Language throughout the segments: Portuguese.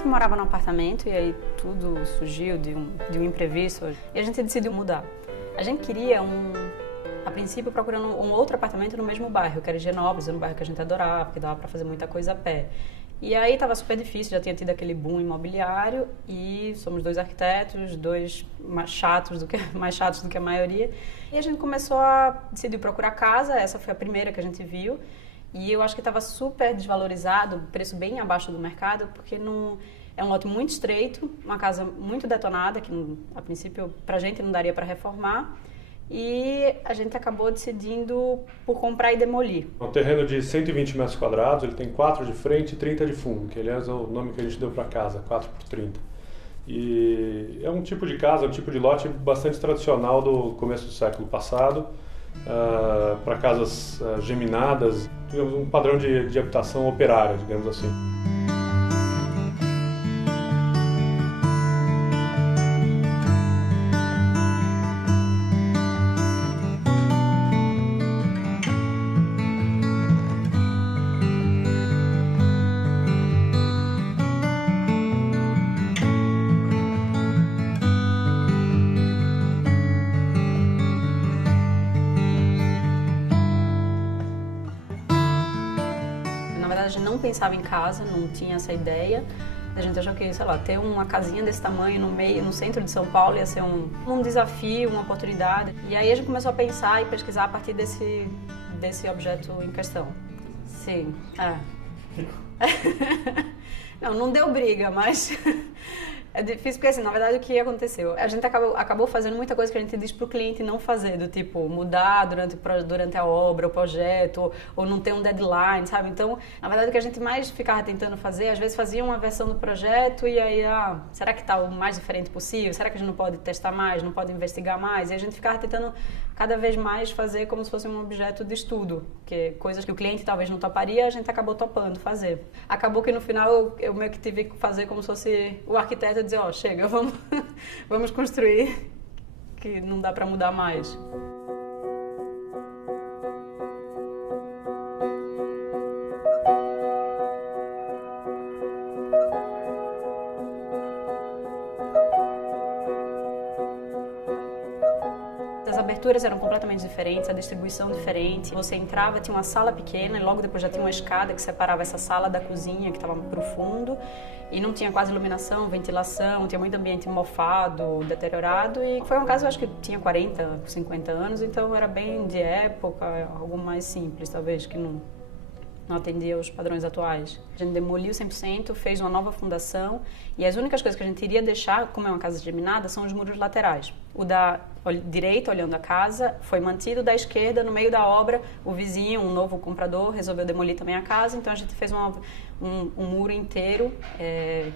gente morava num apartamento e aí tudo surgiu de um imprevisto e a gente decidiu mudar. A gente queria a princípio procurando um outro apartamento no mesmo bairro, que era Higienópolis, um bairro que a gente adorava, porque dava para fazer muita coisa a pé. E aí estava super difícil, já tinha tido aquele boom imobiliário e somos dois arquitetos, dois mais chatos do que a maioria. E a gente decidiu procurar casa, essa foi a primeira que a gente viu. E eu acho que estava super desvalorizado, preço bem abaixo do mercado, porque é um lote muito estreito, uma casa muito detonada, que a princípio para a gente não daria para reformar. E a gente acabou decidindo por comprar e demolir. É um terreno de 120 metros quadrados, ele tem 4 de frente e 30 de fundo, que aliás é o nome que a gente deu para casa, 4x30. E é um tipo de casa, um tipo de lote bastante tradicional do começo do século passado, para casas geminadas, digamos, um padrão de habitação operária, digamos assim. A gente não pensava em casa, não tinha essa ideia. A gente achou que, sei lá, ter uma casinha desse tamanho no centro de São Paulo ia ser um desafio, uma oportunidade. E aí a gente começou a pensar e pesquisar a partir desse objeto em questão. Sim, Não deu briga, mas é difícil porque, assim, na verdade, o que aconteceu? A gente acabou fazendo muita coisa que a gente diz pro cliente não fazer, do tipo, mudar durante a obra, o projeto, ou não ter um deadline, sabe? Então, na verdade, o que a gente mais ficava tentando fazer, às vezes fazia uma versão do projeto e aí, será que tá o mais diferente possível? Será que a gente não pode testar mais, não pode investigar mais? E a gente ficava tentando cada vez mais fazer como se fosse um objeto de estudo, que coisas que o cliente talvez não toparia, a gente acabou topando fazer. Acabou que no final eu meio que tive que fazer como se fosse o arquiteto dizer, chega, vamos construir, que não dá para mudar mais. As aberturas eram completamente diferentes, a distribuição diferente. Você entrava, tinha uma sala pequena e logo depois já tinha uma escada que separava essa sala da cozinha, que estava pro fundo. E não tinha quase iluminação, ventilação, tinha muito ambiente mofado, deteriorado. E foi uma casa, eu acho que tinha 40, 50 anos, então era bem de época, algo mais simples, talvez, que não atendia aos padrões atuais. A gente demoliu 100%, fez uma nova fundação e as únicas coisas que a gente iria deixar, como é uma casa geminada, são os muros laterais. O da direita, olhando a casa, foi mantido. Da esquerda, no meio da obra, o vizinho, um novo comprador, resolveu demolir também a casa, então a gente fez um muro inteiro,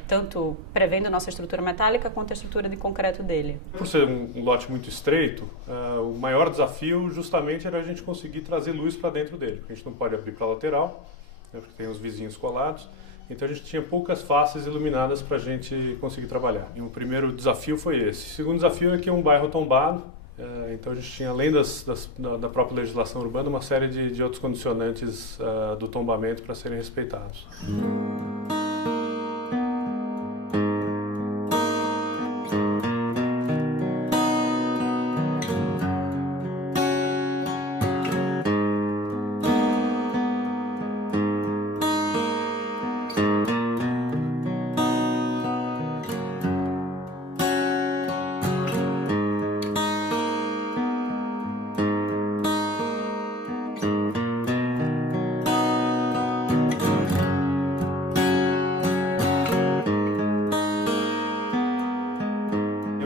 tanto prevendo a nossa estrutura metálica quanto a estrutura de concreto dele. Por ser um lote muito estreito, o maior desafio justamente era a gente conseguir trazer luz para dentro dele, porque a gente não pode abrir para a lateral, porque tem os vizinhos colados, então a gente tinha poucas faces iluminadas para a gente conseguir trabalhar. E o primeiro desafio foi esse. O segundo desafio é que é um bairro tombado, então a gente tinha, além da própria legislação urbana, uma série de outros condicionantes do tombamento para serem respeitados.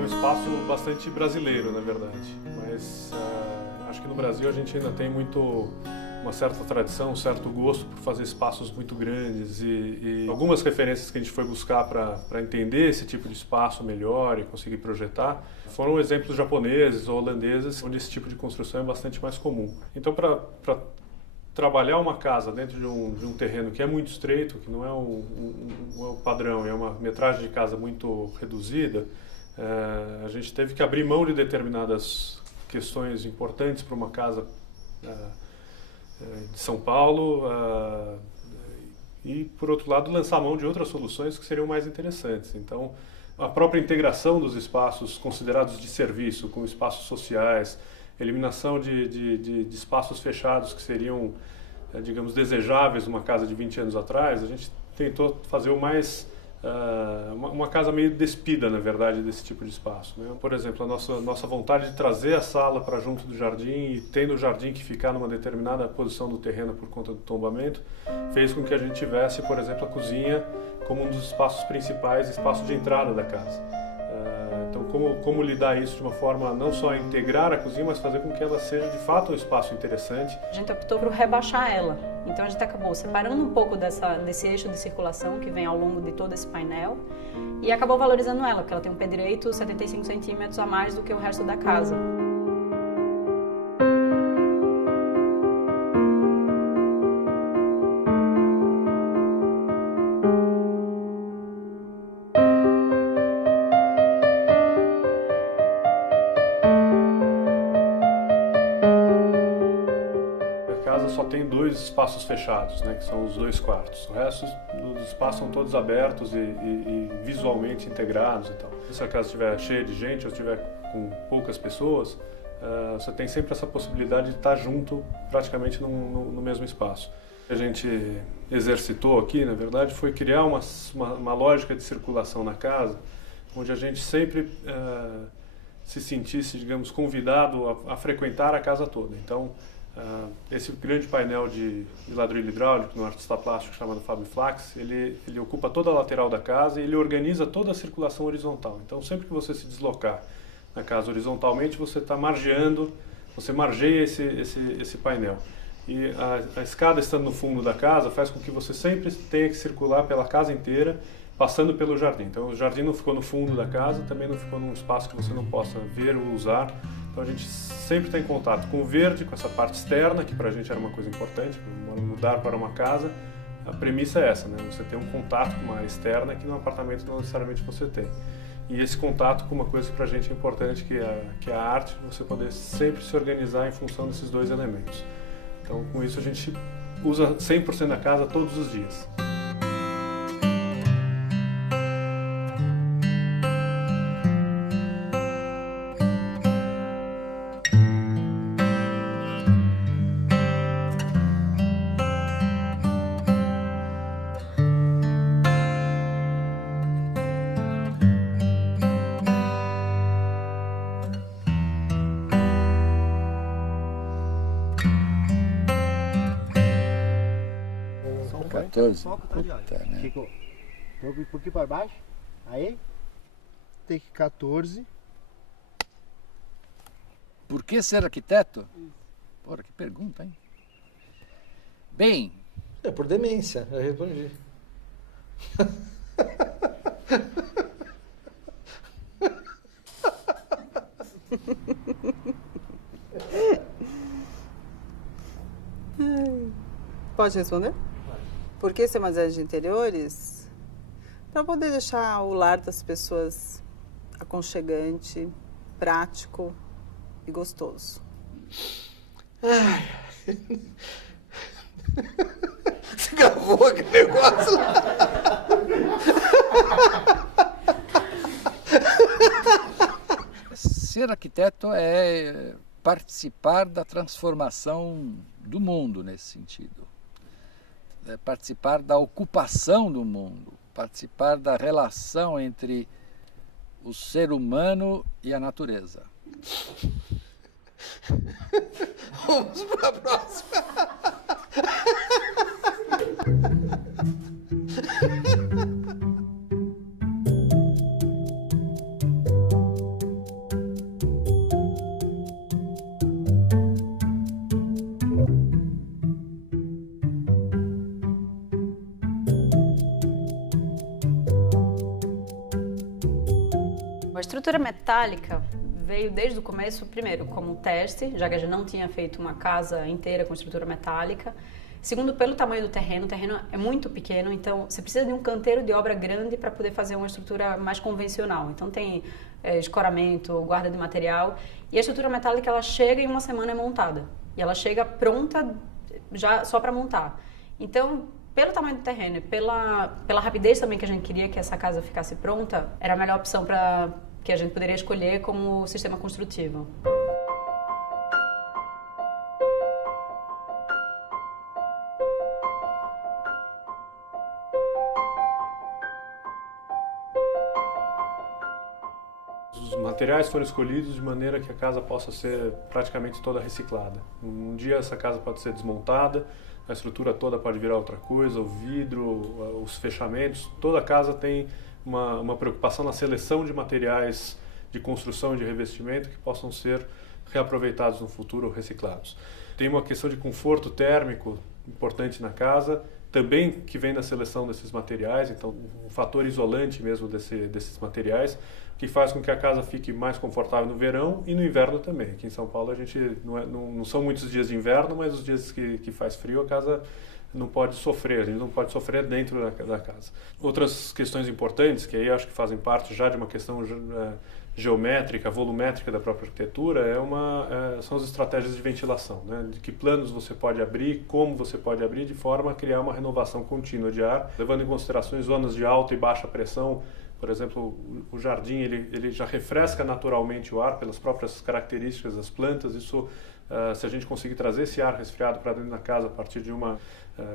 Espaço bastante brasileiro, na verdade, mas acho que no Brasil a gente ainda tem uma certa tradição, um certo gosto por fazer espaços muito grandes e algumas referências que a gente foi buscar para entender esse tipo de espaço melhor e conseguir projetar foram exemplos japoneses ou holandeses, onde esse tipo de construção é bastante mais comum. Então, para trabalhar uma casa dentro de um terreno que é muito estreito, que não é o padrão, é uma metragem de casa muito reduzida, a gente teve que abrir mão de determinadas questões importantes para uma casa de São Paulo e, por outro lado, lançar mão de outras soluções que seriam mais interessantes. Então, a própria integração dos espaços considerados de serviço com espaços sociais, eliminação de espaços fechados que seriam, digamos, desejáveis numa casa de 20 anos atrás, a gente tentou fazer o mais... uma casa meio despida, na verdade, desse tipo de espaço, né? Por exemplo, a nossa vontade de trazer a sala para junto do jardim e tendo o jardim que ficar numa determinada posição do terreno por conta do tombamento, fez com que a gente tivesse, por exemplo, a cozinha como um dos espaços principais, espaço de entrada da casa. Então, como lidar isso de uma forma não só a integrar a cozinha, mas fazer com que ela seja de fato um espaço interessante. A gente optou por rebaixar ela, então a gente acabou separando um pouco desse eixo de circulação que vem ao longo de todo esse painel e acabou valorizando ela, porque ela tem um pé direito 75 centímetros a mais do que o resto da casa. Só tem 2 espaços fechados, né, que são os 2 quartos. O resto dos espaços são todos abertos e visualmente integrados e tal. Se a casa estiver cheia de gente ou estiver com poucas pessoas, você tem sempre essa possibilidade de estar junto praticamente no mesmo espaço. O que a gente exercitou aqui, na verdade, foi criar uma lógica de circulação na casa, onde a gente sempre se sentisse, digamos, convidado a frequentar a casa toda. Então, esse grande painel de ladrilho hidráulico no artista plástico chamado Fábio Flax, ele ocupa toda a lateral da casa e ele organiza toda a circulação horizontal. Então, sempre que você se deslocar na casa horizontalmente, você está margeando, você margeia esse painel. E a escada estando no fundo da casa faz com que você sempre tenha que circular pela casa inteira, passando pelo jardim. Então, o jardim não ficou no fundo da casa, também não ficou num espaço que você não possa ver ou usar. Então a gente sempre está em contato com o verde, com essa parte externa, que para a gente era uma coisa importante, mudar para uma casa. A premissa é essa, né? Você tem um contato com uma área externa que no apartamento não necessariamente você tem. E esse contato com uma coisa que para a gente é importante, que é a arte, você poder sempre se organizar em função desses 2 elementos. Então com isso a gente usa 100% da casa todos os dias. Puta, né? Ficou um pouquinho para baixo. Aí. Tem que 14. Por que ser arquiteto? Porra, que pergunta, hein? Bem... É por demência, já respondi. Pode responder? Por que ser maquiagem de interiores? Para poder deixar o lar das pessoas aconchegante, prático e gostoso. Ai. Você gravou aquele negócio lá? Ser arquiteto é participar da transformação do mundo nesse sentido. É participar da ocupação do mundo, participar da relação entre o ser humano e a natureza. Vamos para a próxima. A estrutura metálica veio desde o começo, primeiro, como teste, já que a gente não tinha feito uma casa inteira com estrutura metálica. Segundo, pelo tamanho do terreno, o terreno é muito pequeno, então você precisa de um canteiro de obra grande para poder fazer uma estrutura mais convencional. Então tem escoramento, guarda de material, e a estrutura metálica ela chega e em uma semana é montada. E ela chega pronta já só para montar. Então, pelo tamanho do terreno e pela rapidez também que a gente queria que essa casa ficasse pronta, era a melhor opção que a gente poderia escolher como sistema construtivo. Os materiais foram escolhidos de maneira que a casa possa ser praticamente toda reciclada. Um dia essa casa pode ser desmontada, a estrutura toda pode virar outra coisa, o vidro, os fechamentos, toda a casa tem uma preocupação na seleção de materiais de construção e de revestimento que possam ser reaproveitados no futuro ou reciclados. Tem uma questão de conforto térmico importante na casa, também que vem da seleção desses materiais, então um fator isolante mesmo desses materiais, que faz com que a casa fique mais confortável no verão e no inverno também. Aqui em São Paulo a gente não são muitos dias de inverno, mas os dias que faz frio a casa não pode sofrer, a gente não pode sofrer dentro da casa. Outras questões importantes, que aí acho que fazem parte já de uma questão geométrica, volumétrica da própria arquitetura, são as estratégias de ventilação, né? De que planos você pode abrir, como você pode abrir, de forma a criar uma renovação contínua de ar, levando em consideração zonas de alta e baixa pressão. Por exemplo, o jardim ele já refresca naturalmente o ar pelas próprias características das plantas. Isso, se a gente conseguir trazer esse ar resfriado para dentro da casa a partir de uma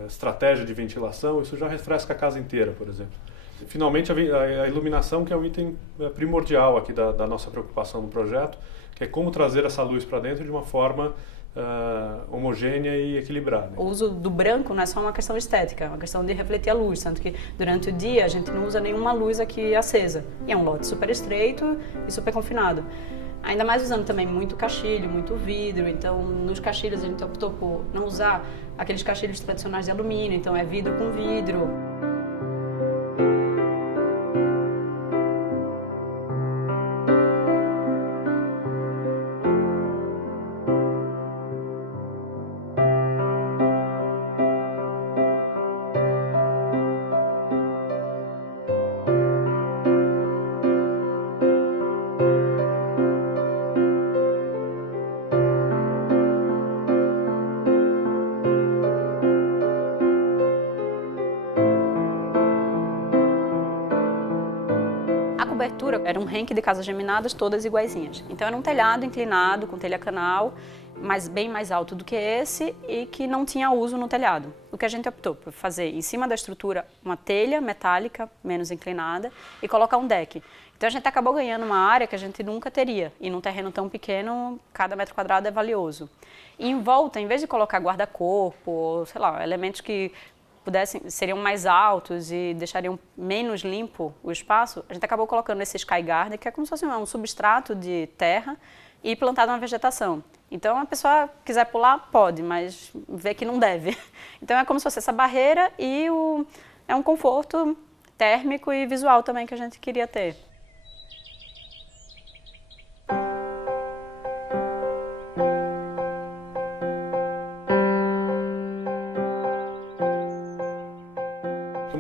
estratégia de ventilação, isso já refresca a casa inteira, por exemplo. Finalmente, a iluminação, que é um item primordial aqui da nossa preocupação no projeto, que é como trazer essa luz para dentro de uma forma homogênea e equilibrada. O uso do branco não é só uma questão estética, é uma questão de refletir a luz, tanto que durante o dia a gente não usa nenhuma luz aqui acesa. E é um lote super estreito e super confinado. Ainda mais usando também muito caixilho, muito vidro, então nos caixilhos a gente optou por não usar aqueles caixilhos tradicionais de alumínio, então é vidro com vidro. Era um renque de casas geminadas, todas iguaizinhas. Então era um telhado inclinado, com telha-canal, mas bem mais alto do que esse e que não tinha uso no telhado. O que a gente optou por fazer em cima da estrutura uma telha metálica, menos inclinada, e colocar um deck. Então a gente acabou ganhando uma área que a gente nunca teria. E num terreno tão pequeno, cada metro quadrado é valioso. E em volta, em vez de colocar guarda-corpo, ou sei lá, elementos que seriam mais altos e deixariam menos limpo o espaço, a gente acabou colocando esse sky garden, que é como se fosse um substrato de terra e plantado uma vegetação. Então, a pessoa quiser pular, pode, mas vê que não deve. Então, é como se fosse essa barreira e é um conforto térmico e visual também que a gente queria ter.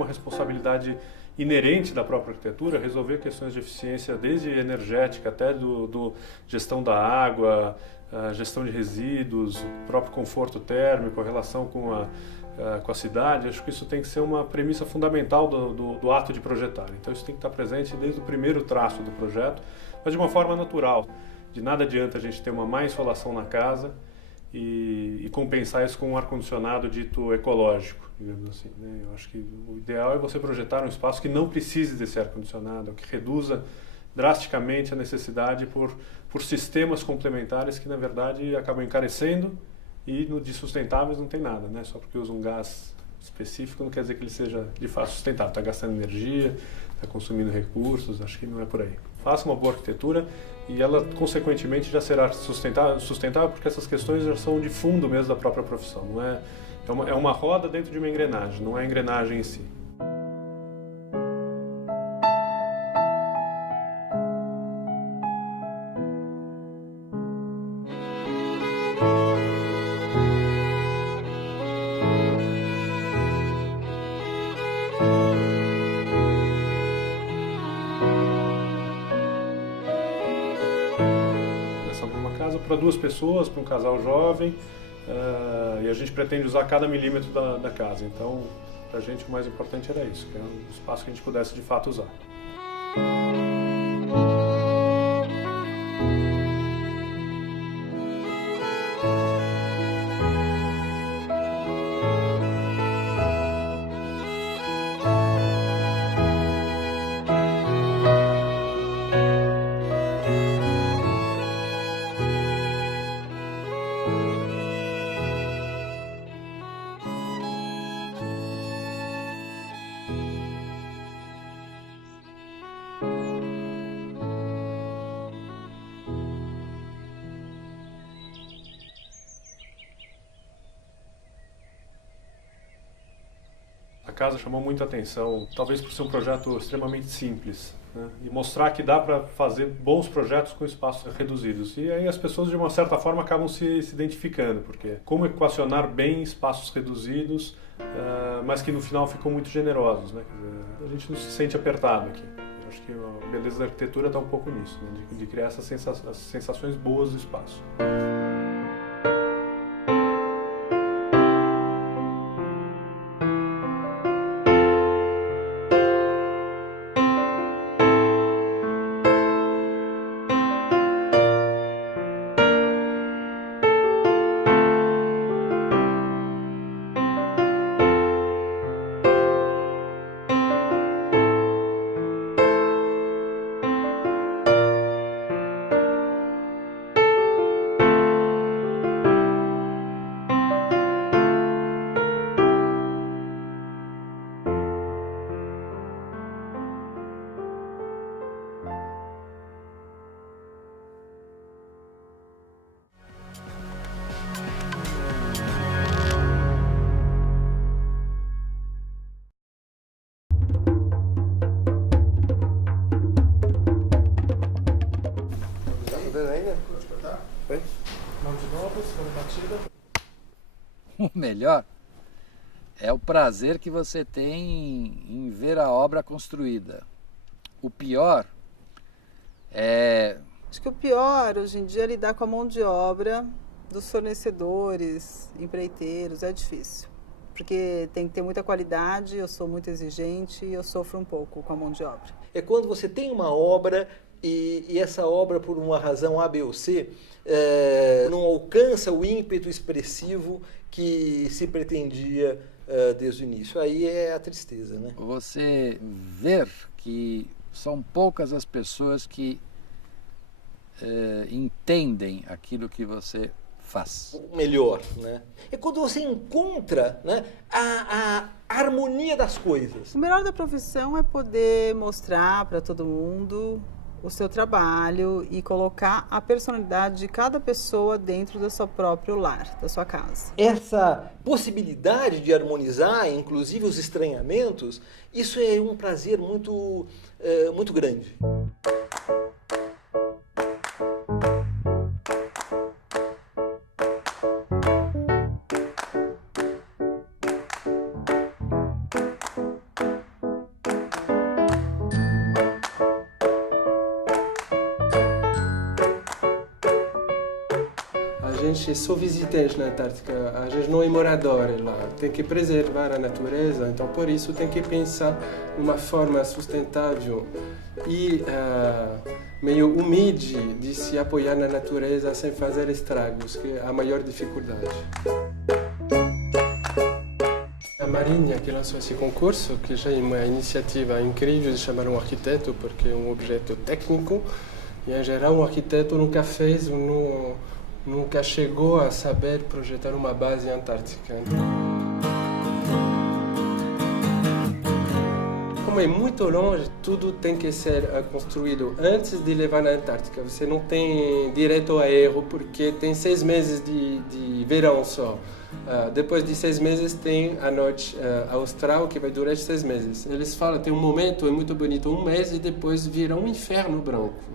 Responsabilidade inerente da própria arquitetura resolver questões de eficiência desde energética até do gestão da água, gestão de resíduos, o próprio conforto térmico, a relação com a cidade. Acho que isso tem que ser uma premissa fundamental do ato de projetar. Então isso tem que estar presente desde o primeiro traço do projeto, mas de uma forma natural. De nada adianta a gente ter uma má insolação na casa e compensar isso com um ar-condicionado dito ecológico, digamos assim, né? Eu acho que o ideal é você projetar um espaço que não precise desse ar-condicionado, que reduza drasticamente a necessidade por sistemas complementares que, na verdade, acabam encarecendo e de sustentáveis não tem nada, né? Só porque usa um gás específico não quer dizer que ele seja, de fato, sustentável. Está gastando energia, está consumindo recursos, acho que não é por aí. Faça uma boa arquitetura e ela, consequentemente, já será sustentável porque essas questões já são de fundo mesmo da própria profissão. Não é uma roda dentro de uma engrenagem, não é a engrenagem em si. Para 2 pessoas, para um casal jovem, e a gente pretende usar cada milímetro da casa. Então, Para a gente o mais importante era isso, que era um espaço que a gente pudesse de fato usar. A casa chamou muita atenção, talvez por ser um projeto extremamente simples, né? E mostrar que dá para fazer bons projetos com espaços reduzidos. E aí as pessoas, de uma certa forma, acabam se identificando, porque como equacionar bem espaços reduzidos, mas que no final ficam muito generosos, né? Quer dizer, a gente não se sente apertado aqui. Eu acho que a beleza da arquitetura está um pouco nisso, né? De criar essas sensações boas do espaço. O melhor é o prazer que você tem em ver a obra construída. O pior é... Acho que o pior hoje em dia é lidar com a mão de obra dos fornecedores, empreiteiros, é difícil. Porque tem que ter muita qualidade, eu sou muito exigente e eu sofro um pouco com a mão de obra. É quando você tem uma obra e essa obra, por uma razão A, B ou C, não alcança o ímpeto expressivo que se pretendia desde o início. Aí é a tristeza, né? Você ver que são poucas as pessoas que entendem aquilo que você faz. O melhor, né? É quando você encontra, né, a harmonia das coisas. O melhor da profissão é poder mostrar para todo mundo o seu trabalho e colocar a personalidade de cada pessoa dentro do seu próprio lar, da sua casa. Essa possibilidade de harmonizar, inclusive os estranhamentos, isso é um prazer muito grande. A gente só visitante na Antártica, a gente não é morador lá, tem que preservar a natureza, então por isso tem que pensar numa forma sustentável e meio humilde de se apoiar na natureza sem fazer estragos, que é a maior dificuldade. A Marinha que lançou esse concurso, que já é uma iniciativa incrível de chamar um arquiteto, porque é um objeto técnico, e em geral um arquiteto nunca fez, nunca chegou a saber projetar uma base antártica. Como é muito longe, tudo tem que ser construído antes de levar na Antártica. Você não tem direito a erro porque tem 6 meses de verão só. Depois de 6 meses tem a noite austral que vai durar 6 meses. Eles falam, tem um momento, é muito bonito, 1 mês e depois vira um inferno branco.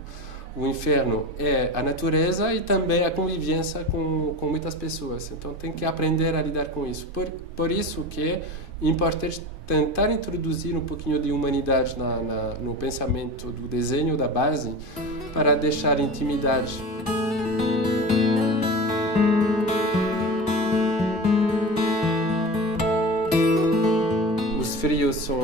O inferno é a natureza e também a convivência com muitas pessoas. Então tem que aprender a lidar com isso. Por isso que é importante tentar introduzir um pouquinho de humanidade no pensamento do desenho da base para deixar intimidade.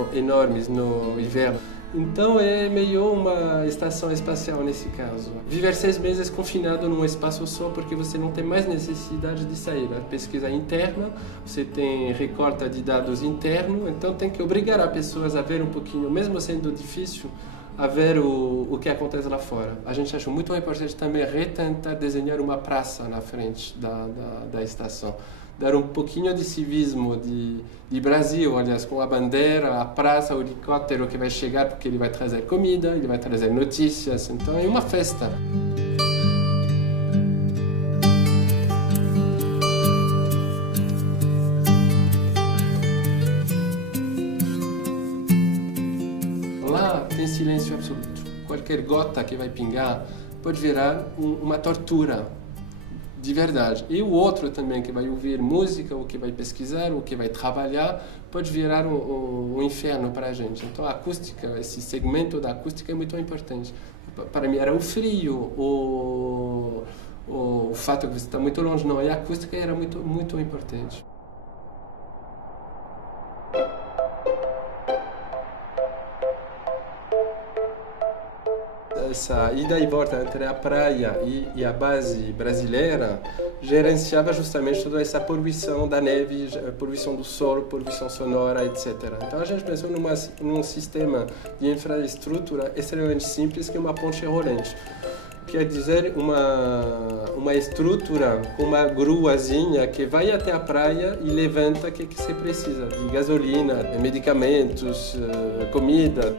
são enormes no inverno. Então é meio uma estação espacial nesse caso. Viver 6 meses confinado num espaço só porque você não tem mais necessidade de sair. A pesquisa interna, você tem recolta de dados interno, então tem que obrigar as pessoas a ver um pouquinho, mesmo sendo difícil, a ver o que acontece lá fora. A gente acha muito importante também retentar desenhar uma praça na frente da estação. Dar um pouquinho de civismo de Brasil, aliás, com a bandeira, a praça, o helicóptero que vai chegar porque ele vai trazer comida, ele vai trazer notícias, então é uma festa. Lá tem silêncio absoluto. Qualquer gota que vai pingar pode virar uma tortura. De verdade. E o outro também, que vai ouvir música, ou que vai pesquisar, ou que vai trabalhar, pode virar um inferno para a gente. Então a acústica, esse segmento da acústica é muito importante. Para mim era o frio, o fato de você estar muito longe, não, e a acústica era muito, muito importante. Essa ida e volta entre a praia e a base brasileira gerenciava justamente toda essa poluição da neve, poluição do solo, poluição sonora, etc. Então a gente pensou num sistema de infraestrutura extremamente simples, que é uma ponte rolante. Quer dizer, uma estrutura com uma gruazinha que vai até a praia e levanta o que você precisa, de gasolina, medicamentos, comida.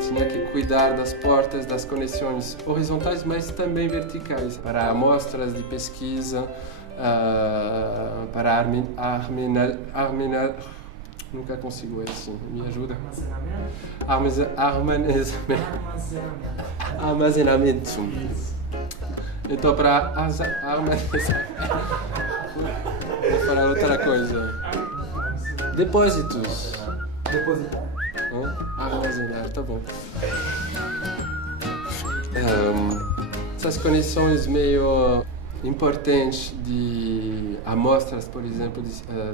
Tinha que cuidar das portas, das conexões horizontais, mas também verticais, para amostras de pesquisa, para nunca consigo assim, me ajuda? Armazenamento. Então, para armazenamento. Vou falar outra coisa. Depósitos. Armazenar, tá bom. Essas conexões meio importantes de amostras, por exemplo,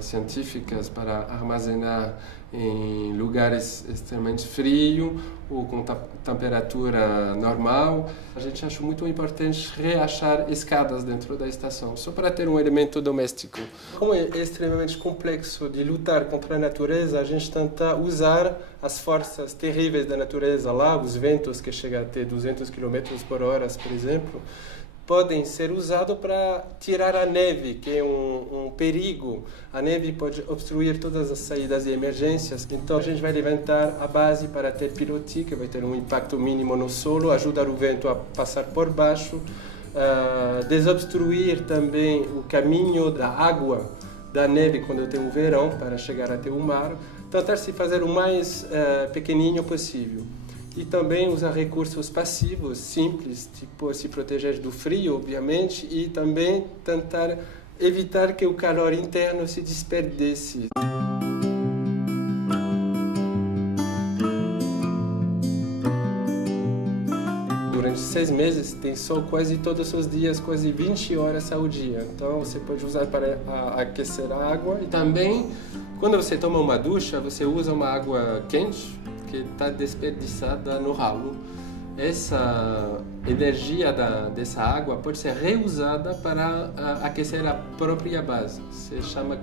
científicas para armazenar em lugares extremamente frios ou com temperatura normal. A gente acha muito importante reachar escadas dentro da estação, só para ter um elemento doméstico. Como é extremamente complexo de lutar contra a natureza, a gente tenta usar as forças terríveis da natureza lá, os ventos que chegam a ter 200 km por hora, por exemplo, podem ser usados para tirar a neve, que é um perigo. A neve pode obstruir todas as saídas de emergências. Então a gente vai levantar a base para ter pilotis, que vai ter um impacto mínimo no solo, ajudar o vento a passar por baixo, desobstruir também o caminho da água, da neve quando tem o verão, para chegar até o mar. Tentar se fazer o mais pequenininho possível. E também usar recursos passivos, simples, tipo se proteger do frio, obviamente, e também tentar evitar que o calor interno se desperdice. Durante 6 meses tem sol quase todos os dias, quase 20 horas ao dia. Então você pode usar para aquecer a água. E também, quando você toma uma ducha, você usa uma água quente, que está desperdiçada no ralo. Essa energia dessa água pode ser reusada para aquecer a própria base. Se chama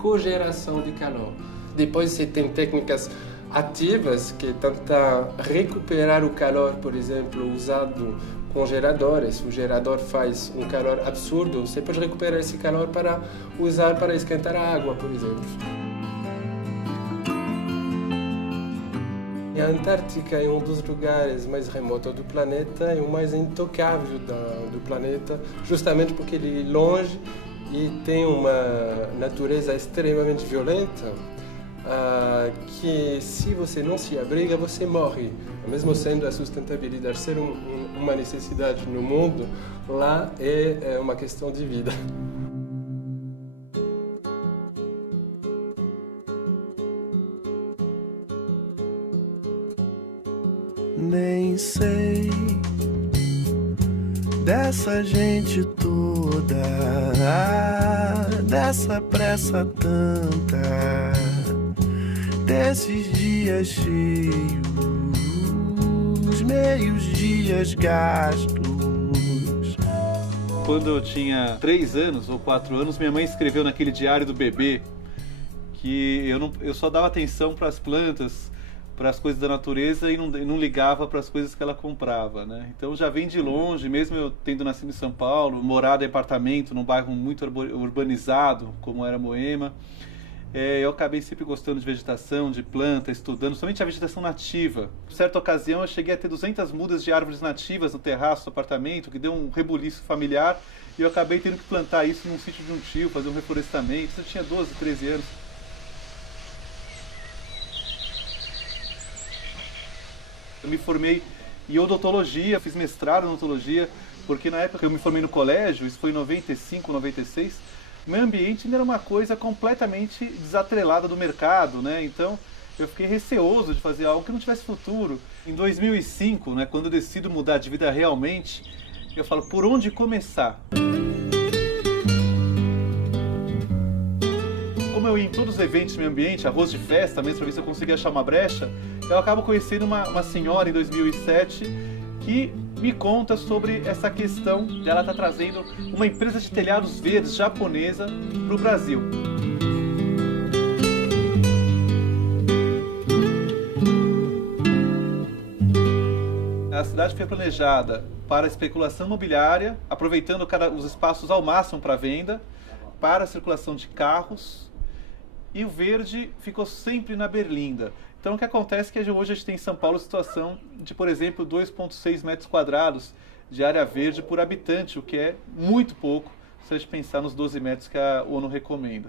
cogeração de calor. Depois você tem técnicas ativas que tentam recuperar o calor, por exemplo, usado com geradores. O gerador faz um calor absurdo. Você pode recuperar esse calor para usar para esquentar a água, por exemplo. A Antártica é um dos lugares mais remotos do planeta e o mais intocável do planeta, justamente porque ele é longe e tem uma natureza extremamente violenta, que se você não se abriga, você morre. Mesmo sendo a sustentabilidade ser uma necessidade no mundo, lá é uma questão de vida. Nem sei dessa gente toda, dessa pressa tanta, desses dias cheios, meios dias gastos. Quando eu tinha 3 anos ou 4 anos, minha mãe escreveu naquele diário do bebê que eu só dava atenção para as plantas, para as coisas da natureza e não ligava para as coisas que ela comprava, né? Então já vem de longe, mesmo eu tendo nascido em São Paulo, morado em apartamento, num bairro muito urbanizado, como era Moema, eu acabei sempre gostando de vegetação, de planta, estudando, somente a vegetação nativa. Em certa ocasião eu cheguei a ter 200 mudas de árvores nativas no terraço do apartamento, que deu um rebuliço familiar, e eu acabei tendo que plantar isso num sítio de um tio, fazer um reflorestamento. Eu tinha 12, 13 anos. Eu me formei em odontologia, fiz mestrado em odontologia, porque na época que eu me formei no colégio, isso foi em 95, 96, o meio ambiente ainda era uma coisa completamente desatrelada do mercado, né? Então eu fiquei receoso de fazer algo que não tivesse futuro. Em 2005, né, quando eu decido mudar de vida realmente, eu falo, por onde começar? Como eu ia em todos os eventos do meio ambiente, arroz de festa mesmo, para ver se eu conseguia achar uma brecha, eu acabo conhecendo uma senhora em 2007 que me conta sobre essa questão de ela estar trazendo uma empresa de telhados verdes japonesa para o Brasil. A cidade foi planejada para especulação imobiliária, aproveitando os espaços ao máximo para venda, para a circulação de carros, e o verde ficou sempre na berlinda. Então o que acontece é que hoje a gente tem em São Paulo a situação de, por exemplo, 2,6 metros quadrados de área verde por habitante, o que é muito pouco se a gente pensar nos 12 metros que a ONU recomenda.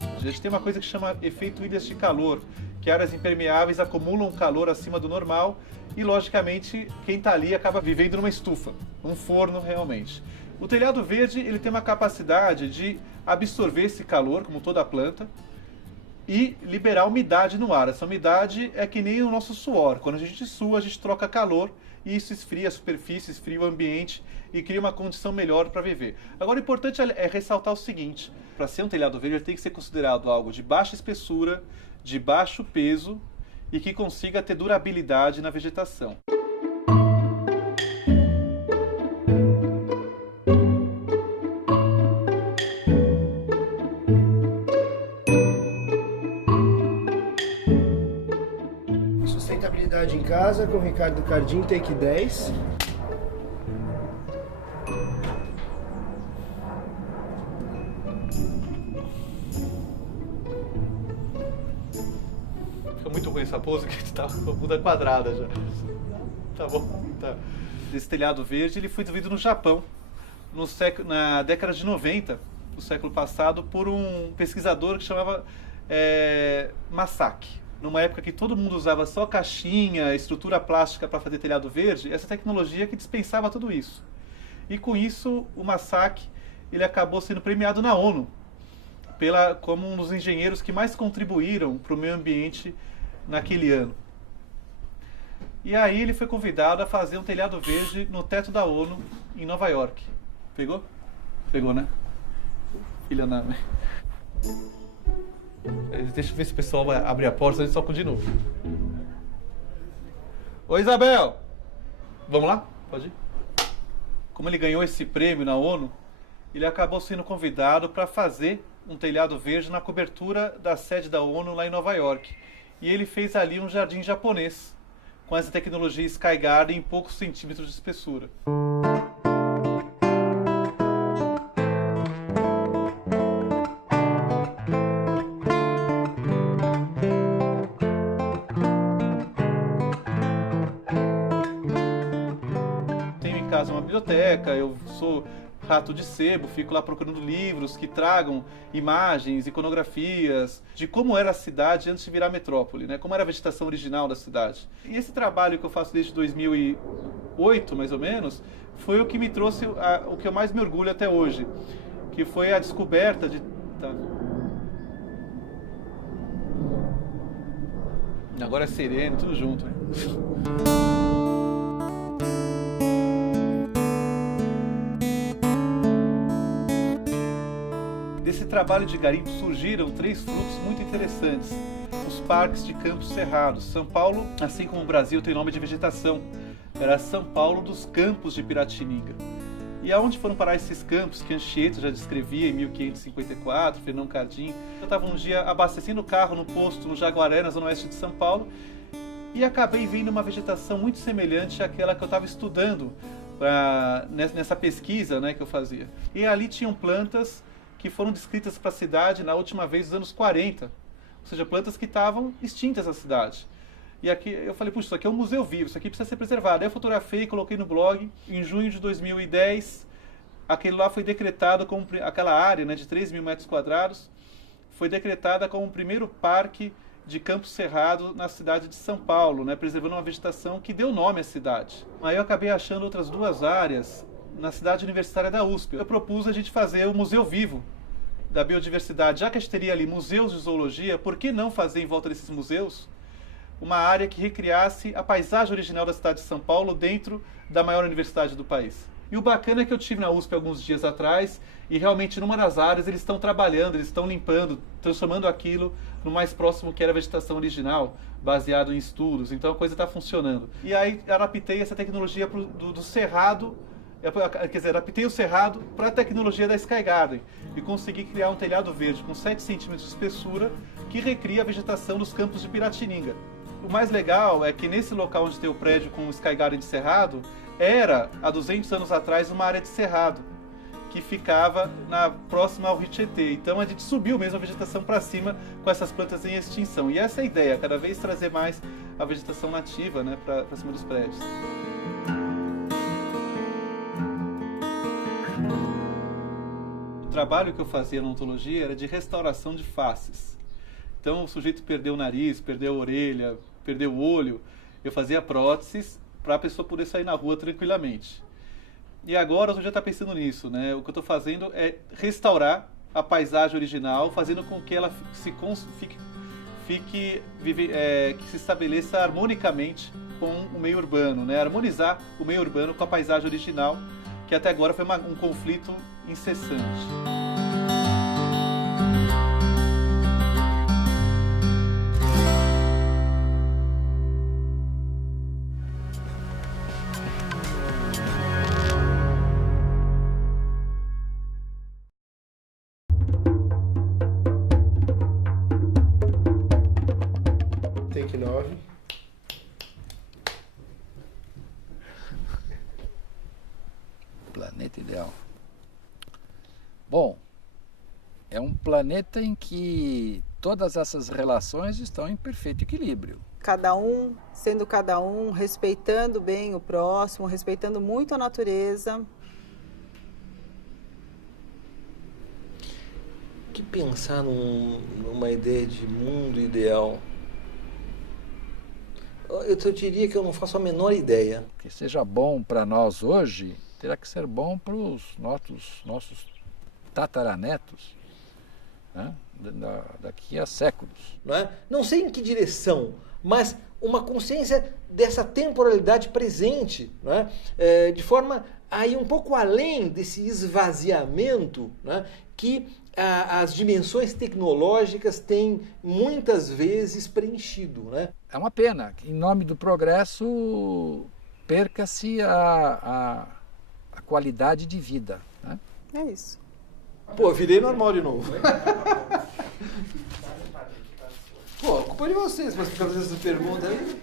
A gente tem uma coisa que chama efeito ilhas de calor, que áreas impermeáveis acumulam calor acima do normal e, logicamente, quem está ali acaba vivendo numa estufa, um forno realmente. O telhado verde ele tem uma capacidade de absorver esse calor, como toda a planta, e liberar umidade no ar. Essa umidade é que nem o nosso suor. Quando a gente sua, a gente troca calor e isso esfria a superfície, esfria o ambiente e cria uma condição melhor para viver. Agora, o importante é ressaltar o seguinte: para ser um telhado verde, ele tem que ser considerado algo de baixa espessura, de baixo peso e que consiga ter durabilidade na vegetação. Sustentabilidade em casa com o Ricardo Cardim, take 10. Fica muito ruim essa pose que está com a bunda quadrada já. Tá bom, tá. Esse telhado verde ele foi desenvolvido no Japão na década de 90 do século passado por um pesquisador que chamava Masaki. Numa época que todo mundo usava só caixinha, estrutura plástica para fazer telhado verde, essa tecnologia que dispensava tudo isso. E com isso, o Masaki ele acabou sendo premiado na ONU como um dos engenheiros que mais contribuíram para o meio ambiente naquele ano. E aí ele foi convidado a fazer um telhado verde no teto da ONU em Nova York. Pegou? Pegou, né? Filha da mãe. Deixa eu ver se o pessoal vai abrir a porta, a gente toca de novo. Oi, Isabel! Vamos lá? Pode ir? Como ele ganhou esse prêmio na ONU, ele acabou sendo convidado para fazer um telhado verde na cobertura da sede da ONU lá em Nova York. E ele fez ali um jardim japonês, com essa tecnologia Sky Garden em poucos centímetros de espessura. Uma biblioteca, eu sou rato de sebo, fico lá procurando livros que tragam imagens, iconografias de como era a cidade antes de virar metrópole, né? Como era a vegetação original da cidade. E esse trabalho que eu faço desde 2008, mais ou menos, foi o que me trouxe o que eu mais me orgulho até hoje, que foi a descoberta de... Tá. Agora é sereno, tudo junto, né? Desse trabalho de garimpo surgiram 3 frutos muito interessantes. Os parques de Campos Cerrados. São Paulo, assim como o Brasil, tem nome de vegetação. Era São Paulo dos Campos de Piratininga. E aonde foram parar esses campos que Anchieta já descrevia em 1554, Fernão Cardim? Eu estava um dia abastecendo o carro no posto no Jaguaré, na zona oeste de São Paulo, e acabei vendo uma vegetação muito semelhante àquela que eu estava estudando nessa pesquisa, né, que eu fazia. E ali tinham plantas que foram descritas para a cidade na última vez nos anos 40, ou seja, plantas que estavam extintas na cidade. E aqui eu falei, puxa, isso aqui é um museu vivo, isso aqui precisa ser preservado. Aí eu fotografei e coloquei no blog. Em junho de 2010, aquele lá foi decretado como, aquela área, né, de 3.000 metros quadrados, foi decretada como o primeiro parque de Campos Cerrado na cidade de São Paulo, né, preservando uma vegetação que deu nome à cidade. Aí eu acabei achando outras 2 áreas na cidade universitária da USP. Eu propus a gente fazer o Museu Vivo da Biodiversidade. Já que a gente teria ali museus de zoologia, por que não fazer em volta desses museus uma área que recriasse a paisagem original da cidade de São Paulo dentro da maior universidade do país? E o bacana é que eu tive na USP alguns dias atrás e realmente numa das áreas eles estão trabalhando, eles estão limpando, transformando aquilo no mais próximo que era a vegetação original, baseado em estudos. Então a coisa está funcionando. E aí adaptei essa tecnologia do cerrado, quer dizer, adaptei o cerrado para a tecnologia da Sky Garden e consegui criar um telhado verde com 7 centímetros de espessura que recria a vegetação dos campos de Piratininga. O mais legal é que nesse local onde tem o prédio com o Sky Garden de Cerrado, era, há 200 anos atrás, uma área de cerrado, que ficava próxima ao Rio Tietê. Então a gente subiu mesmo a vegetação para cima com essas plantas em extinção. E essa é a ideia, cada vez trazer mais a vegetação nativa, né, para cima dos prédios. O trabalho que eu fazia na odontologia era de restauração de faces. Então o sujeito perdeu o nariz, perdeu a orelha, perdeu o olho, eu fazia próteses para a pessoa poder sair na rua tranquilamente. E agora o sujeito está pensando nisso, né? O que eu estou fazendo é restaurar a paisagem original, fazendo com que ela que se estabeleça harmonicamente com o meio urbano, né? Harmonizar o meio urbano com a paisagem original, que até agora foi um conflito incessante. Take 9. Planeta ideal. Bom, é um planeta em que todas essas relações estão em perfeito equilíbrio. Cada um sendo cada um, respeitando bem o próximo, respeitando muito a natureza. Que pensar numa ideia de mundo ideal? Eu diria que eu não faço a menor ideia. Que seja bom para nós hoje, terá que ser bom para os nossos tataranetos, né? Daqui a séculos. Não é? Não sei em que direção, mas uma consciência dessa temporalidade presente, não é? De forma a ir um pouco além desse esvaziamento, né, que as dimensões tecnológicas têm muitas vezes preenchido, né? É uma pena que, em nome do progresso, perca-se a qualidade de vida, né? É isso. Pô, virei normal de novo. Pô, a culpa é de vocês, mas por causa dessa pergunta aí.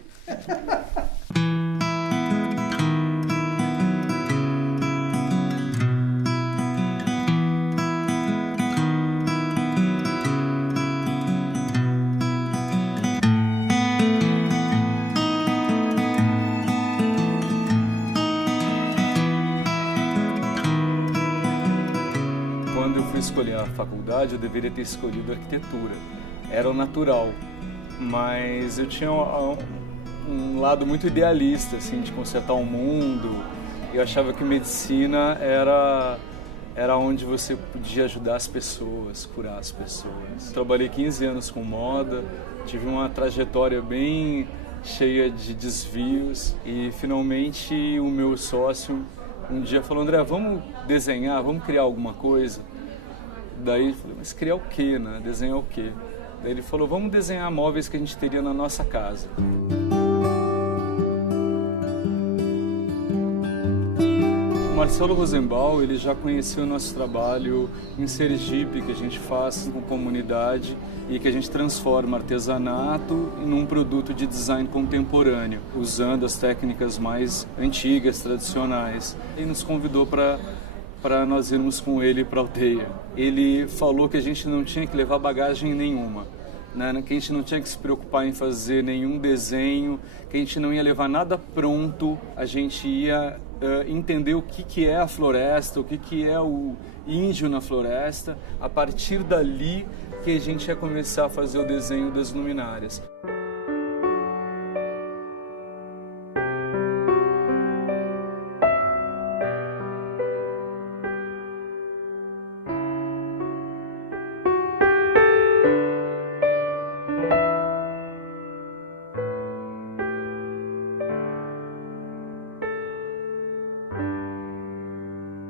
Quando eu fui escolher a faculdade, eu deveria ter escolhido arquitetura. Era o natural, mas eu tinha um lado muito idealista, assim, de consertar o mundo. Eu achava que medicina era onde você podia ajudar as pessoas, curar as pessoas. Trabalhei 15 anos com moda, tive uma trajetória bem cheia de desvios e finalmente o meu sócio um dia falou: André, vamos desenhar, vamos criar alguma coisa. Daí eu falei, mas criar o quê, né? Desenhar o quê? Daí ele falou, vamos desenhar móveis que a gente teria na nossa casa. O Marcelo Rosenbaum, ele já conhecia o nosso trabalho em Sergipe, que a gente faz com comunidade e que a gente transforma artesanato num produto de design contemporâneo, usando as técnicas mais antigas, tradicionais. E nos convidou para nós irmos com ele para a aldeia. Ele falou que a gente não tinha que levar bagagem nenhuma, né? Que a gente não tinha que se preocupar em fazer nenhum desenho, que a gente não ia levar nada pronto, a gente ia entender o que é a floresta, o que é o índio na floresta. A partir dali que a gente ia começar a fazer o desenho das luminárias.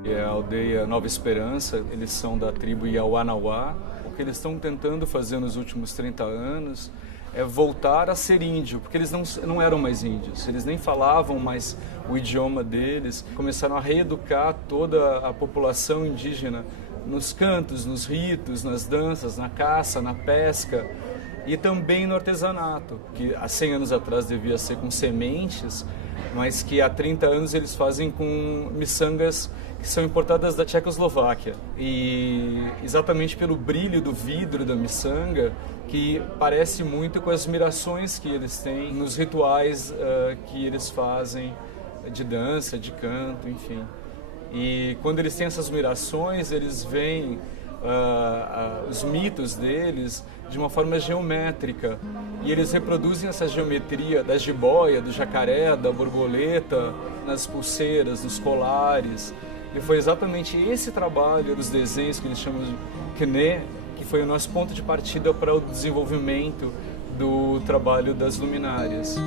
É a aldeia Nova Esperança, eles são da tribo Iauanauá. O que eles estão tentando fazer nos últimos 30 anos é voltar a ser índio, porque eles não eram mais índios, eles nem falavam mais o idioma deles. Começaram a reeducar toda a população indígena nos cantos, nos ritos, nas danças, na caça, na pesca e também no artesanato, que há 100 anos atrás devia ser com sementes, mas que há 30 anos eles fazem com miçangas que são importadas da Tchecoslováquia. E exatamente pelo brilho do vidro da miçanga, que parece muito com as mirações que eles têm nos rituais que eles fazem de dança, de canto, enfim. E quando eles têm essas mirações, eles veem os mitos deles de uma forma geométrica, e eles reproduzem essa geometria da jiboia, do jacaré, da borboleta, nas pulseiras, nos colares. E foi exatamente esse trabalho dos desenhos que eles chamam de Kné, que foi o nosso ponto de partida para o desenvolvimento do trabalho das luminárias.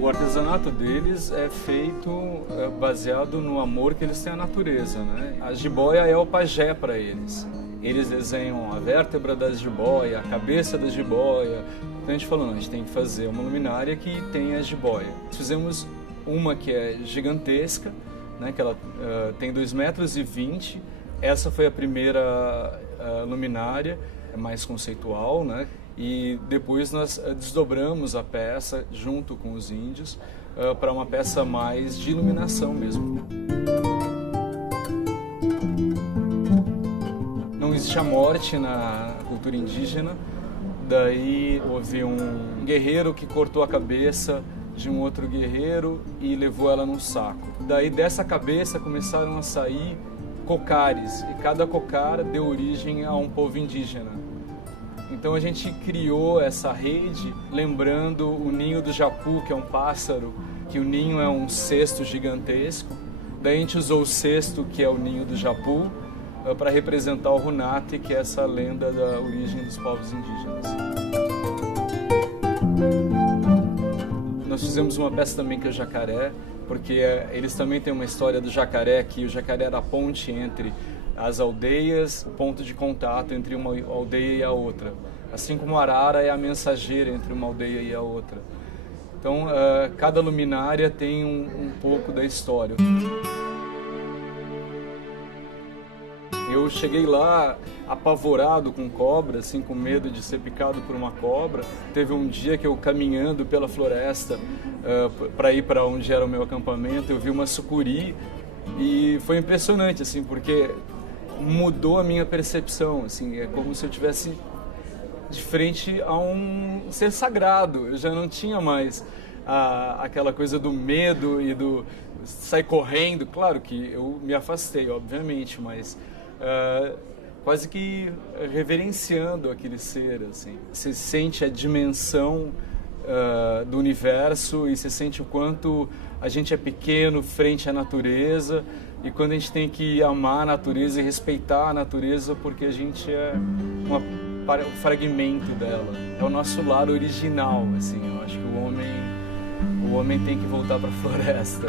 O artesanato deles é feito baseado no amor que eles têm à natureza, né? A jiboia é o pajé para eles. Eles desenham a vértebra da jiboia, a cabeça da jiboia. Então a gente falou, não, a gente tem que fazer uma luminária que tenha a jiboia. Fizemos uma que é gigantesca, né? Que ela tem 2,20 metros. Essa foi a primeira luminária, mais conceitual, né? E depois nós desdobramos a peça junto com os índios para uma peça mais de iluminação mesmo. Não existe a morte na cultura indígena, daí houve um guerreiro que cortou a cabeça de um outro guerreiro e levou ela num saco. Daí dessa cabeça começaram a sair cocares, e cada cocar deu origem a um povo indígena. Então a gente criou essa rede lembrando o ninho do japu, que é um pássaro, que o ninho é um cesto gigantesco. Daí a gente usou o cesto, que é o ninho do japu, para representar o Runate, que é essa lenda da origem dos povos indígenas. Nós fizemos uma peça também que é o jacaré, porque eles também têm uma história do jacaré, que o jacaré era a ponte entre as aldeias, ponto de contato entre uma aldeia e a outra. Assim como a arara é a mensageira entre uma aldeia e a outra. Então, cada luminária tem um pouco da história. Eu cheguei lá apavorado com cobra, assim, com medo de ser picado por uma cobra. Teve um dia que eu, caminhando pela floresta para ir para onde era o meu acampamento, eu vi uma sucuri e foi impressionante, assim, porque mudou a minha percepção, assim, é como se eu tivesse de frente a um ser sagrado. Eu já não tinha mais aquela coisa do medo e do sair correndo. Claro que eu me afastei, obviamente, mas quase que reverenciando aquele ser, assim. Você sente a dimensão do universo e você sente o quanto a gente é pequeno frente à natureza, e quando a gente tem que amar a natureza e respeitar a natureza, porque a gente é uma fragmento dela. É o nosso lar original, assim. Eu acho que o homem tem que voltar para a floresta.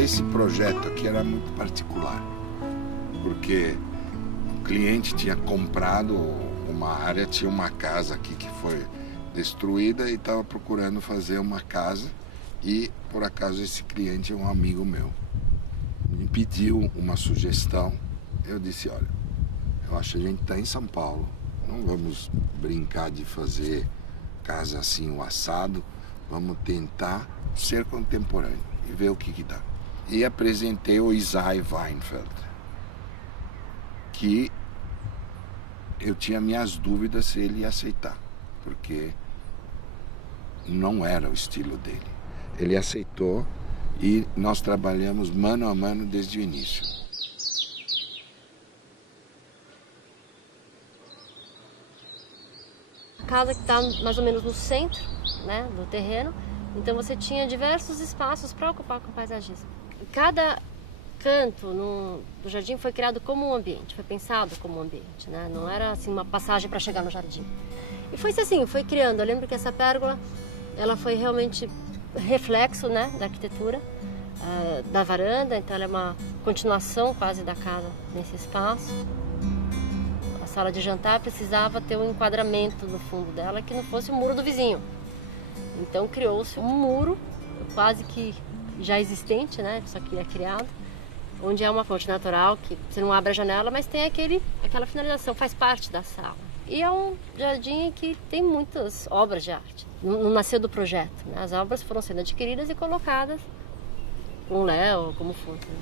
Esse projeto aqui era muito particular, porque o cliente tinha comprado uma área, tinha uma casa aqui que foi destruída e estava procurando fazer uma casa, e por acaso esse cliente é um amigo meu. Me pediu uma sugestão, eu disse, olha, eu acho que a gente está em São Paulo, não vamos brincar de fazer casa assim, o assado, vamos tentar ser contemporâneo e ver o que dá. E apresentei o Isai Weinfeld, que eu tinha minhas dúvidas se ele ia aceitar, porque não era o estilo dele. Ele aceitou e nós trabalhamos mano a mano desde o início. A casa que está mais ou menos no centro, né, do terreno, então você tinha diversos espaços para ocupar com paisagismo. Cada canto do jardim foi criado como um ambiente, foi pensado como um ambiente, né? Não era assim uma passagem para chegar no jardim. E foi assim, foi criando. Eu lembro que essa pérgola, ela foi realmente reflexo, né, da arquitetura, da varanda, então ela é uma continuação quase da casa nesse espaço. A sala de jantar precisava ter um enquadramento no fundo dela que não fosse o muro do vizinho. Então criou-se um muro quase que já existente, né? Só que é criado, onde é uma fonte natural que você não abre a janela, mas tem aquela finalização, faz parte da sala. E é um jardim que tem muitas obras de arte. Não nasceu do projeto, né? As obras foram sendo adquiridas e colocadas com o Léo, como fosse. Né?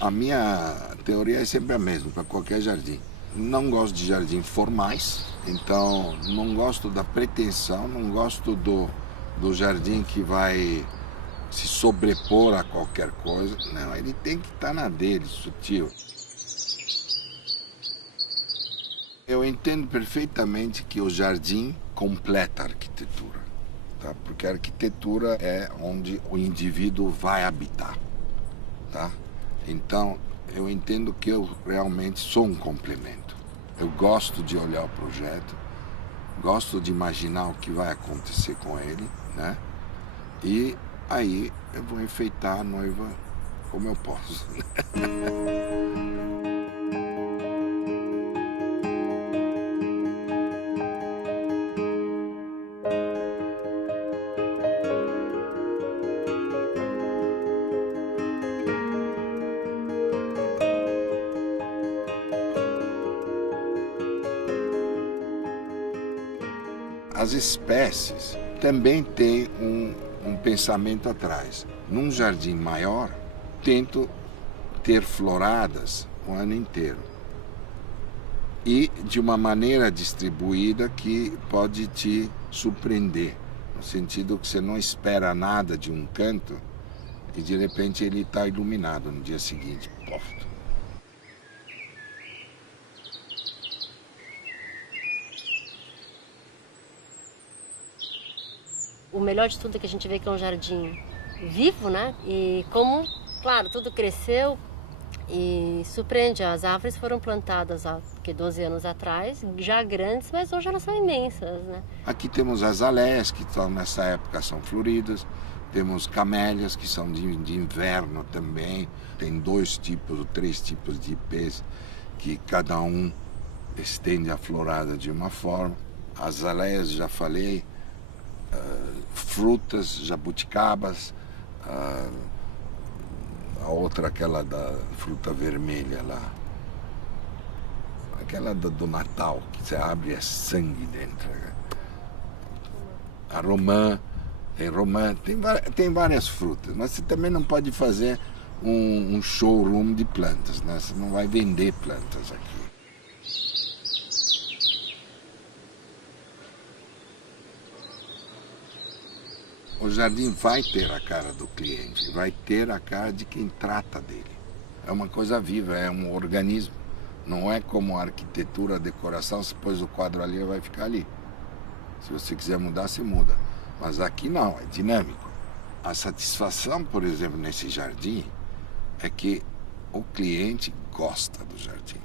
A minha teoria é sempre a mesma para qualquer jardim. Não gosto de jardins formais, então não gosto da pretensão, não gosto do jardim que vai se sobrepor a qualquer coisa. Não, ele tem que estar na dele, sutil. Eu entendo perfeitamente que o jardim completa a arquitetura, tá? Porque a arquitetura é onde o indivíduo vai habitar, tá? Então, eu entendo que eu realmente sou um complemento. Eu gosto de olhar o projeto, gosto de imaginar o que vai acontecer com ele, né? E aí eu vou enfeitar a noiva como eu posso. As espécies também têm um pensamento atrás. Num jardim maior, tento ter floradas o ano inteiro. E de uma maneira distribuída que pode te surpreender. No sentido que você não espera nada de um canto e de repente ele está iluminado no dia seguinte. Pof. O melhor de tudo é que a gente vê que é um jardim vivo, né? E como, claro, tudo cresceu e surpreende. As árvores foram plantadas há 12 anos atrás, já grandes, mas hoje elas são imensas, né? Aqui temos azaleias que estão nessa época são floridas. Temos camélias, que são de inverno também. Tem 2 tipos ou 3 tipos de ipês, que cada um estende a florada de uma forma. Azaleias, já falei. Frutas, jabuticabas. A outra, aquela da fruta vermelha lá. Aquela do Natal, que você abre e é sangue dentro. A romã. Tem várias frutas, mas você também não pode fazer um showroom de plantas, né? Você não vai vender plantas aqui. O jardim vai ter a cara do cliente, vai ter a cara de quem trata dele. É uma coisa viva, é um organismo. Não é como a arquitetura, a decoração, você pôs o quadro ali, ele vai ficar ali. Se você quiser mudar, você muda. Mas aqui não, é dinâmico. A satisfação, por exemplo, nesse jardim, é que o cliente gosta do jardim.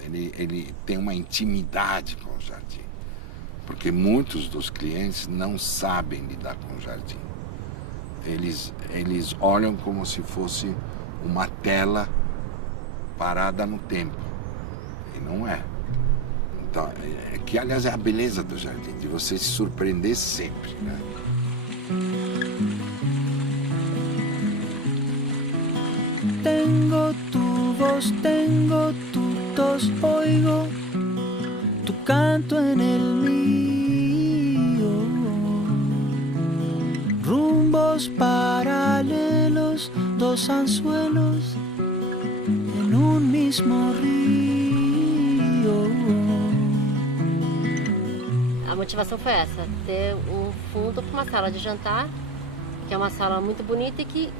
Ele tem uma intimidade com o jardim. Porque muitos dos clientes não sabem lidar com o jardim. Eles olham como se fosse uma tela parada no tempo. E não é. Então, que aliás é a beleza do jardim, de você se surpreender sempre, né? Tengo tu voz, tengo tu tos, oigo tu canto en el mío. Rumbos paralelos, 2 anzuelos en un mismo río. A motivação foi essa, ter um fundo para uma sala de jantar, que é uma sala muito bonita e que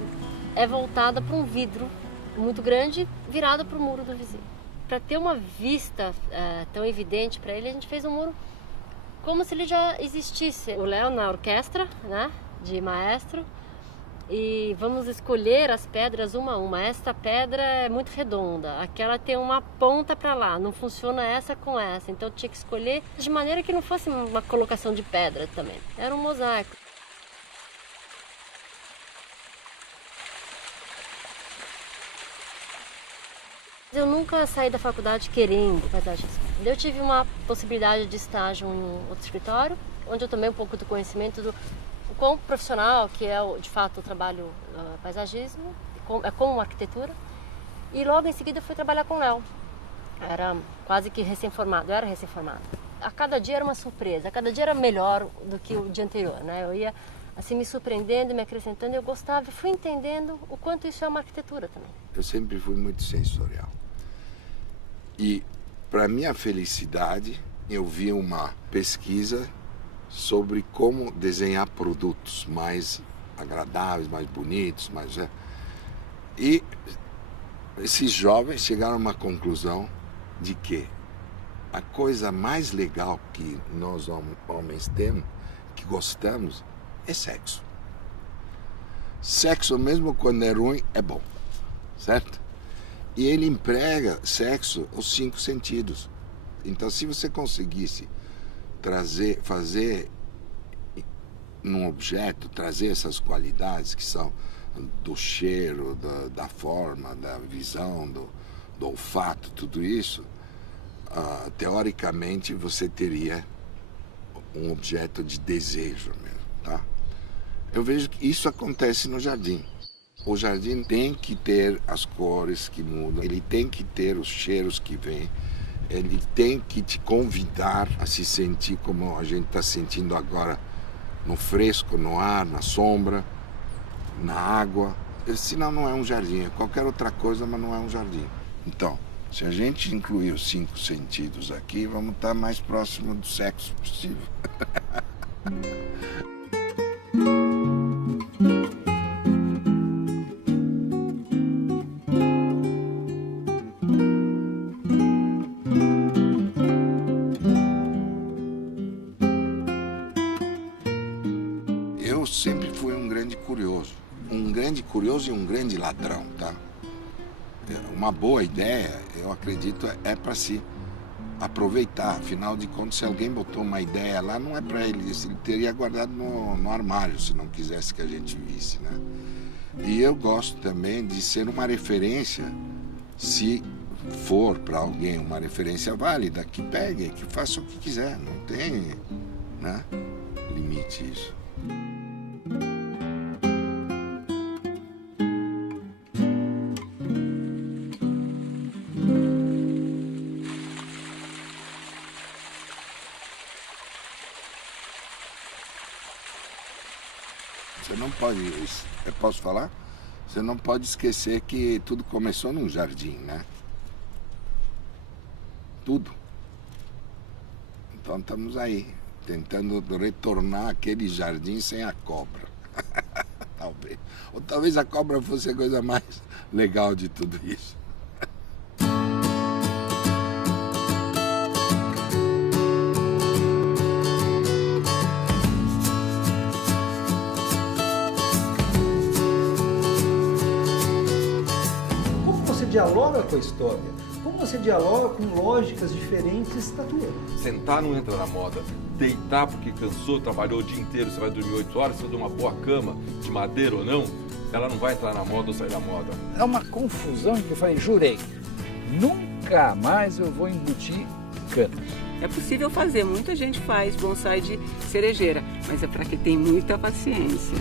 é voltada para um vidro muito grande, virado para o muro do vizinho. Para ter uma vista tão evidente para ele, a gente fez um muro como se ele já existisse. O Léo na orquestra, né, de maestro, e vamos escolher as pedras uma a uma. Esta pedra é muito redonda, aquela tem uma ponta para lá, não funciona essa com essa, então tinha que escolher de maneira que não fosse uma colocação de pedra também, era um mosaico. Eu nunca saí da faculdade querendo paisagismo. Eu tive uma possibilidade de estágio em outro escritório, onde eu tomei um pouco do conhecimento do quão profissional que é de fato o trabalho paisagismo, como arquitetura. E logo em seguida fui trabalhar com o Léo. Era quase que recém-formado, eu era recém-formado. A cada dia era uma surpresa, a cada dia era melhor do que o dia anterior, né? Eu ia assim me surpreendendo, me acrescentando, eu gostava, fui entendendo o quanto isso é uma arquitetura também. Eu sempre fui muito sensorial. E, para minha felicidade, eu vi uma pesquisa sobre como desenhar produtos mais agradáveis, mais bonitos, E esses jovens chegaram a uma conclusão de que a coisa mais legal que nós homens temos, que gostamos, é sexo. Sexo, mesmo quando é ruim, é bom, certo? E ele emprega sexo os 5 sentidos. Então, se você conseguisse fazer num objeto, trazer essas qualidades que são do cheiro, da forma, da visão, do olfato, tudo isso, teoricamente você teria um objeto de desejo mesmo, tá? Eu vejo que isso acontece no jardim. O jardim tem que ter as cores que mudam, ele tem que ter os cheiros que vêm, ele tem que te convidar a se sentir como a gente está sentindo agora, no fresco, no ar, na sombra, na água. Senão não é um jardim, é qualquer outra coisa, mas não é um jardim. Então, se a gente incluir os 5 sentidos aqui, vamos estar mais próximo do sexo possível. Eu sempre fui um grande curioso e um grande ladrão, tá? Uma boa ideia, eu acredito, é para se aproveitar. Afinal de contas, se alguém botou uma ideia lá, não é para ele. Ele teria guardado no armário se não quisesse que a gente visse, né? E eu gosto também de ser uma referência, se for para alguém uma referência válida, que pegue, que faça o que quiser. Não tem, né, limite isso. Você não pode, eu posso falar? Você não pode esquecer que tudo começou num jardim, né? Tudo. Então estamos aí, tentando retornar aquele jardim sem a cobra. Talvez. Ou talvez a cobra fosse a coisa mais legal de tudo isso. Dialoga com a história, como você dialoga com lógicas diferentes da tua. Sentar não entra na moda, deitar porque cansou, trabalhou o dia inteiro, você vai dormir 8 horas, você vai dormir uma boa cama, de madeira ou não, ela não vai entrar na moda ou sair da moda. É uma confusão que eu falei, jurei, nunca mais eu vou embutir canos. É possível fazer, muita gente faz bonsai de cerejeira, mas é para quem tem muita paciência.